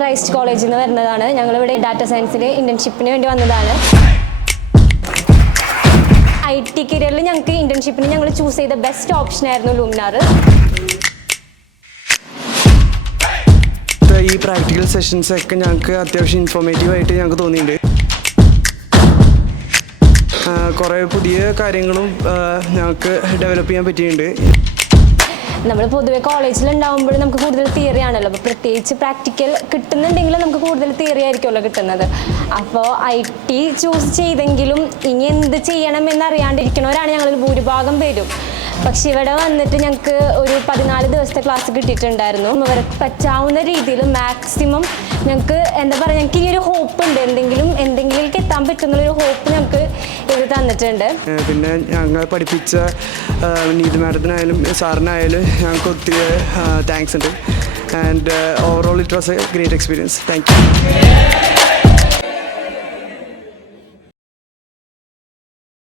Christ കോളേജിൽ നിന്ന് വരുന്നതാണ്. ഞങ്ങളിവിടെ ഡാറ്റ സയൻസിൽ ഇന്റേൺഷിപ്പിന് വേണ്ടി വന്നതാണ്. IT കരിയറിൽ ഞങ്ങൾക്ക് ഇന്റേൺഷിപ്പിന് ഞങ്ങൾ ചൂസ് ചെയ്ത ബെസ്റ്റ് ഓപ്ഷൻ ആയിരുന്നു ലൂമിനാർ. ഈ പ്രാക്ടിക്കൽ സെഷൻസ് ഒക്കെ ഞങ്ങൾക്ക് അത്യാവശ്യം ഇൻഫോർമേറ്റീവായിട്ട് ഞങ്ങൾക്ക് തോന്നിയിട്ടുണ്ട്. കുറേ പുതിയ കാര്യങ്ങളും ഞങ്ങൾക്ക് ഡെവലപ്പ് ചെയ്യാൻ പറ്റിയിട്ടുണ്ട്. നമ്മൾ പൊതുവെ കോളേജിലുണ്ടാകുമ്പോൾ നമുക്ക് കൂടുതൽ തിയറി ആണല്ലോ, അപ്പോൾ പ്രത്യേകിച്ച് പ്രാക്ടിക്കൽ കിട്ടുന്നുണ്ടെങ്കിൽ നമുക്ക് കൂടുതൽ തിയറി ആയിരിക്കുമല്ലോ കിട്ടുന്നത്. അപ്പോൾ IT ചൂസ് ചെയ്തെങ്കിലും ഇനി എന്ത് ചെയ്യണം എന്നറിയാണ്ടിരിക്കണവരാണ് ഞങ്ങളിൽ ഭൂരിഭാഗം പേരും. പക്ഷെ ഇവിടെ വന്നിട്ട് ഞങ്ങൾക്ക് ഒരു 14 ദിവസത്തെ ക്ലാസ് കിട്ടിയിട്ടുണ്ടായിരുന്നു. അവർക്ക് പറ്റാവുന്ന രീതിയിൽ മാക്സിമം ഞങ്ങൾക്ക് എന്താ പറയുക, ഞങ്ങൾക്ക് ഇനി ഒരു ഹോപ്പ് ഉണ്ട്, എന്തെങ്കിലേക്ക് എത്താൻ പറ്റുന്നൊരു ഹോപ്പ് ഞങ്ങൾക്ക് ഇവർ തന്നിട്ടുണ്ട്. പിന്നെ ഞങ്ങൾ പഠിപ്പിച്ച നീതി മാഡത്തിനായാലും സാറിനായാലും ഞങ്ങൾക്ക് ഒത്തിരി താങ്ക്സ് ഉണ്ട്. And overall it was A great experience. Thank you.